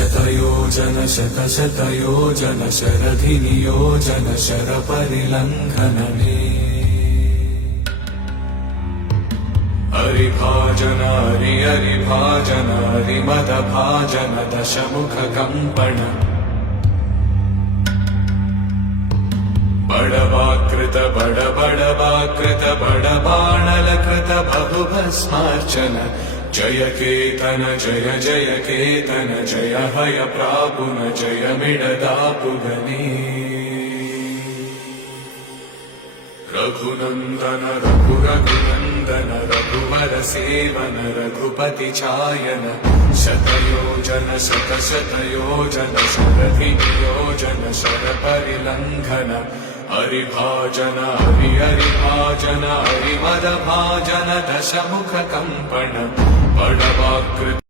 शतयोजन शतशतयोजन शरधिनियोजन शरपरिलङ्घनने हरिभाजन हरिभाजन हरिमदभाजन दशमुखकम्पण बडवाकृत बडबडवाकृत बडबाणलकृत बहुभस्मार्चन जय केतन जय जय केतन जय हय प्रापुन जय मिडदापुगने रघुनन्दन रघुनन्दन रघुवर सेवन रघुपति चायन शतयोजन शतशतयोजन शरधिनियोजन शरपरिलङ्घन हरिभाजन हरिभाजन हरिमदभाजन दशमुखकम्पण बडवाकृत